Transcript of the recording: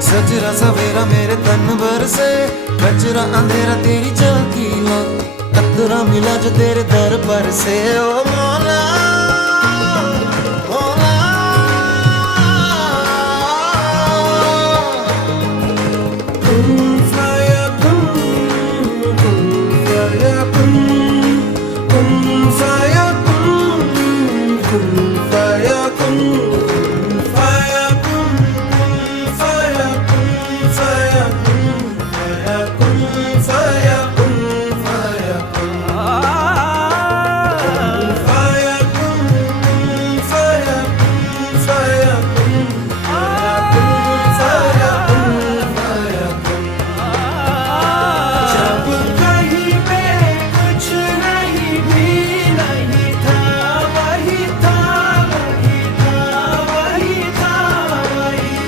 सजरा सवेरा मेरे तन भर से, कचरा अंधेरा तेरी झांकी ला, कतरा मिला जो तेरे दर पर से। ओ मौला